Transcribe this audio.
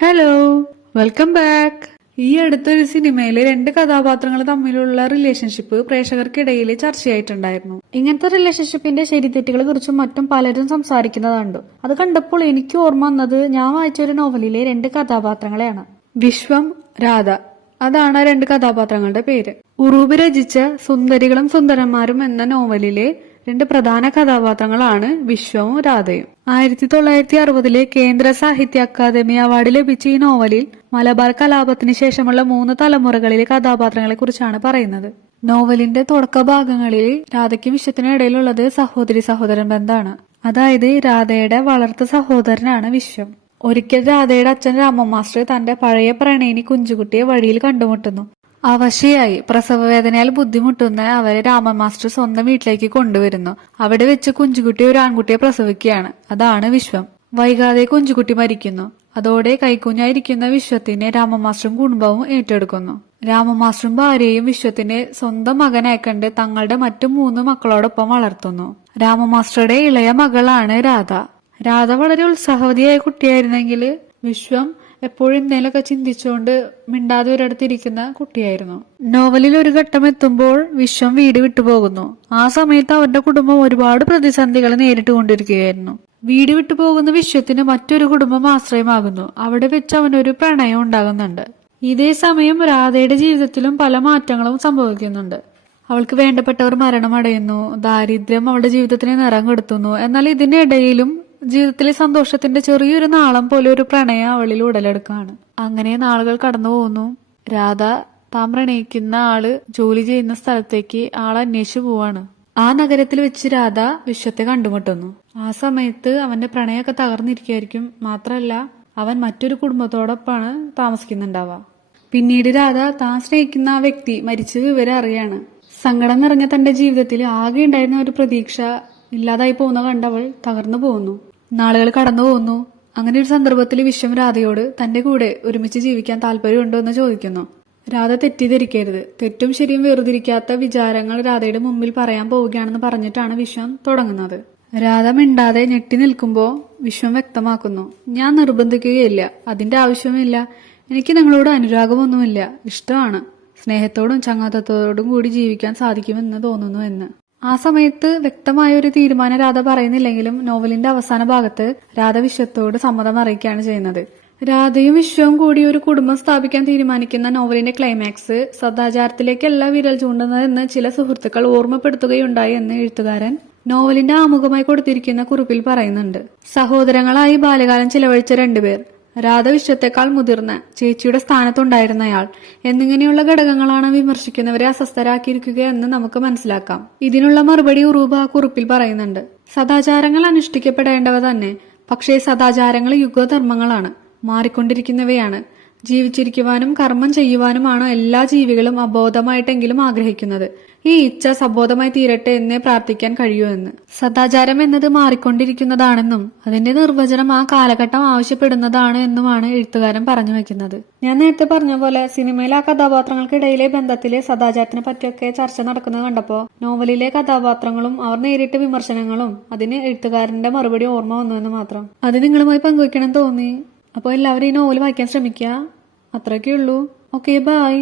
Hello, welcome back. ഈ അടുത്തൊരു സിനിമയില് രണ്ട് കഥാപാത്രങ്ങൾ തമ്മിലുള്ള റിലേഷൻഷിപ്പ് പ്രേക്ഷകർക്കിടയിൽ ചർച്ചയായിട്ടുണ്ടായിരുന്നു. ഇങ്ങനത്തെ റിലേഷൻഷിപ്പിന്റെ ശരിതെറ്റുകളെ കുറിച്ചും മറ്റും പലരും സംസാരിക്കുന്നതുണ്ട്. അത് കണ്ടപ്പോൾ എനിക്ക് ഓർമ്മ വന്നത് ഞാൻ വായിച്ച ഒരു നോവലിലെ രണ്ട് കഥാപാത്രങ്ങളെയാണ്. വിശ്വം, രാധ. അതാണ് രണ്ട് കഥാപാത്രങ്ങളുടെ പേര്. ഉറൂബ് രചിച്ച സുന്ദരികളും സുന്ദരന്മാരും എന്ന നോവലിലെ രണ്ട് പ്രധാന കഥാപാത്രങ്ങളാണ് വിശ്വവും രാധയും. 1960 കേന്ദ്ര സാഹിത്യ അക്കാദമി അവാർഡ് ലഭിച്ച ഈ നോവലിൽ മലബാർ കലാപത്തിന് ശേഷമുള്ള 3 തലമുറകളിലെ കഥാപാത്രങ്ങളെ കുറിച്ചാണ് പറയുന്നത്. നോവലിന്റെ തുടക്ക ഭാഗങ്ങളിൽ രാധയ്ക്കും വിശ്വത്തിനും ഇടയിലുള്ളത് സഹോദരി സഹോദരൻ ബന്ധമാണ്. അതായത് രാധയുടെ വളർത്ത സഹോദരനാണ് വിശ്വം. ഒരിക്കൽ രാധയുടെ അച്ഛൻ രാമമാസ്റ്റർ തന്റെ പഴയ പ്രണയിനി കുഞ്ചുകുട്ടിയെ വഴിയിൽ കണ്ടുമുട്ടുന്നു. അവശയായി പ്രസവവേദനയാൽ ബുദ്ധിമുട്ടുന്ന അവരെ രാമമാസ്റ്റർ സ്വന്തം വീട്ടിലേക്ക് കൊണ്ടുവരുന്നു. അവിടെ വെച്ച് കുഞ്ചുകുട്ടി ഒരു ആൺകുട്ടിയെ പ്രസവിക്കുകയാണ്. അതാണ് വിശ്വം. വൈകാതെ കുഞ്ചുകുട്ടി മരിക്കുന്നു. അതോടെ കൈക്കുഞ്ഞായിരിക്കുന്ന വിശ്വത്തിനെ രാമമാസ്റ്ററും കുടുംബവും ഏറ്റെടുക്കുന്നു. രാമമാസ്റ്ററും ഭാര്യയും വിശ്വത്തിനെ സ്വന്തം മകനായി കണ്ട് തങ്ങളുടെ മറ്റു 3 മക്കളോടൊപ്പം വളർത്തുന്നു. രാമമാസ്റ്ററുടെ ഇളയ മകളാണ് രാധ. രാധ വളരെ ഉത്സാഹവതിയായ കുട്ടിയായിരുന്നെങ്കിൽ വിശ്വം എപ്പോഴും എന്തെങ്കിലുമൊക്കെ ചിന്തിച്ചുകൊണ്ട് മിണ്ടാതെ ഒരിടത്തിരിക്കുന്ന കുട്ടിയായിരുന്നു. നോവലിൽ ഒരു ഘട്ടം എത്തുമ്പോൾ വിശ്വം വീട് വിട്ടുപോകുന്നു. ആ സമയത്ത് അവന്റെ കുടുംബം ഒരുപാട് പ്രതിസന്ധികൾ നേരിട്ടുകൊണ്ടിരിക്കുകയായിരുന്നു. വീട് വിട്ടുപോകുന്ന വിശ്വത്തിന് മറ്റൊരു കുടുംബം ആശ്രയമാകുന്നു. അവിടെ വെച്ച് അവനൊരു പ്രണയം ഉണ്ടാകുന്നുണ്ട്. ഇതേ സമയം രാധയുടെ ജീവിതത്തിലും പല മാറ്റങ്ങളും സംഭവിക്കുന്നുണ്ട്. അവൾക്ക് വേണ്ടപ്പെട്ടവർ മരണമടയുന്നു. ദാരിദ്ര്യം അവളുടെ ജീവിതത്തിന് നിറം കെടുത്തുന്നു. എന്നാൽ ഇതിനിടയിലും ജീവിതത്തിലെ സന്തോഷത്തിന്റെ ചെറിയൊരു നാളം പോലെ ഒരു പ്രണയം അവളിൽ ഉടലെടുക്കുകയാണ്. അങ്ങനെ നാളുകൾ കടന്നു പോകുന്നു. രാധ താൻ പ്രണയിക്കുന്ന ആള് ജോലി ചെയ്യുന്ന സ്ഥലത്തേക്ക് ആളെ അന്വേഷിച്ചു പോവാണ്. ആ നഗരത്തിൽ വെച്ച് രാധ വിശ്വത്തെ കണ്ടുമുട്ടുന്നു. ആ സമയത്ത് അവന്റെ പ്രണയമൊക്കെ തകർന്നിരിക്കുകയായിരിക്കും. മാത്രമല്ല അവൻ മറ്റൊരു കുടുംബത്തോടൊപ്പമാണ് താമസിക്കുന്നുണ്ടാവുക. പിന്നീട് രാധ താൻ സ്നേഹിക്കുന്ന ആ വ്യക്തി മരിച്ച വിവരം അറിയാണ്. സങ്കടം നിറഞ്ഞ തന്റെ ജീവിതത്തിൽ ആകെ ഉണ്ടായിരുന്ന ഒരു പ്രതീക്ഷ ഇല്ലാതായി പോകുന്ന കണ്ടവൾ തകർന്നു പോകുന്നു. നാളുകൾ കടന്നു പോകുന്നു. അങ്ങനെ ഒരു സന്ദർഭത്തിൽ വിശ്വം രാധയോട് തന്റെ കൂടെ ഒരുമിച്ച് ജീവിക്കാൻ താല്പര്യമുണ്ടോ എന്ന് ചോദിക്കുന്നു. രാധ തെറ്റിദ്ധരിക്കരുത്. തെറ്റും ശരിയും വേർതിരിക്കാത്ത വിചാരങ്ങൾ രാധയുടെ മുമ്പിൽ പറയാൻ പോവുകയാണെന്ന് പറഞ്ഞിട്ടാണ് വിശ്വം തുടങ്ങുന്നത്. രാധ മിണ്ടാതെ ഞെട്ടി നിൽക്കുമ്പോ വിശ്വം വ്യക്തമാക്കുന്നു, ഞാൻ നിർബന്ധിക്കുകയില്ല, അതിന്റെ ആവശ്യമില്ല, എനിക്ക് നിങ്ങളോട് അനുരാഗമൊന്നുമില്ല, ഇഷ്ടമാണ്, സ്നേഹത്തോടും ചങ്ങാത്തത്തോടും കൂടി ജീവിക്കാൻ സാധിക്കുമെന്ന് തോന്നുന്നു എന്ന്. ആ സമയത്ത് വ്യക്തമായ ഒരു തീരുമാനം രാധ പറയുന്നില്ലെങ്കിലും നോവലിന്റെ അവസാന ഭാഗത്ത് രാധ വിശ്വത്തോട് സമ്മതം അറിയിക്കുകയാണ് ചെയ്യുന്നത്. രാധയും വിശ്വവും കൂടി ഒരു കുടുംബം സ്ഥാപിക്കാൻ തീരുമാനിക്കുന്ന നോവലിന്റെ ക്ലൈമാക്സ് സദാചാരത്തിലേക്കല്ല വിരൽ ചൂണ്ടുന്നതെന്ന് ചില സുഹൃത്തുക്കൾ ഓർമ്മപ്പെടുത്തുകയുണ്ടായി എന്ന് എഴുത്തുകാരൻ നോവലിന്റെ ആമുഖമായി കൊടുത്തിരിക്കുന്ന കുറിപ്പിൽ പറയുന്നുണ്ട്. സഹോദരങ്ങളായി ബാല്യകാലം ചിലവഴിച്ച 2 പേർ, രാധ വിശ്വത്തെക്കാൾ മുതിർന്ന ചേച്ചിയുടെ സ്ഥാനത്തുണ്ടായിരുന്നയാൾ എന്നിങ്ങനെയുള്ള ഘടകങ്ങളാണ് വിമർശിക്കുന്നവരെ അസ്വസ്ഥരാക്കിയിരിക്കുക എന്ന് നമുക്ക് മനസ്സിലാക്കാം. ഇതിനുള്ള മറുപടി ഉറൂബ് ആ കുറിപ്പിൽ പറയുന്നുണ്ട്. സദാചാരങ്ങൾ അനുഷ്ഠിക്കപ്പെടേണ്ടവ തന്നെ. പക്ഷേ സദാചാരങ്ങൾ യുഗധർമ്മങ്ങളാണ്, മാറിക്കൊണ്ടിരിക്കുന്നവയാണ്. ജീവിച്ചിരിക്കുവാനും കർമ്മം ചെയ്യുവാനുമാണ് എല്ലാ ജീവികളും അബോധമായിട്ടെങ്കിലും ആഗ്രഹിക്കുന്നത്. ഈ ഇച്ഛ സബോധമായി തീരട്ടെ എന്നേ പ്രാർത്ഥിക്കാൻ കഴിയൂ എന്ന്. സദാചാരം എന്നത് മാറിക്കൊണ്ടിരിക്കുന്നതാണെന്നും അതിന്റെ നിർവചനം ആ കാലഘട്ടം ആവശ്യപ്പെടുന്നതാണ് എന്നുമാണ് എഴുത്തുകാരൻ പറഞ്ഞു വെക്കുന്നത്. ഞാൻ നേരത്തെ പറഞ്ഞ പോലെ സിനിമയിലെ ആ കഥാപാത്രങ്ങൾക്കിടയിലെ ബന്ധത്തിലെ സദാചാരത്തിനെ പറ്റിയൊക്കെ ചർച്ച നടക്കുന്നത് കണ്ടപ്പോ നോവലിലെ കഥാപാത്രങ്ങളും അവർ നേരിട്ട വിമർശനങ്ങളും അതിന് എഴുത്തുകാരന്റെ മറുപടി ഓർമ്മ വന്നു എന്ന് മാത്രം. അത് നിങ്ങളുമായി പങ്കുവയ്ക്കണം തോന്നി. അപ്പോൾ എല്ലാവരും ഈ നോവൽ വായിക്കാൻ ശ്രമിക്കുക. അത്രയൊക്കെ ഉള്ളൂ. Okay, by.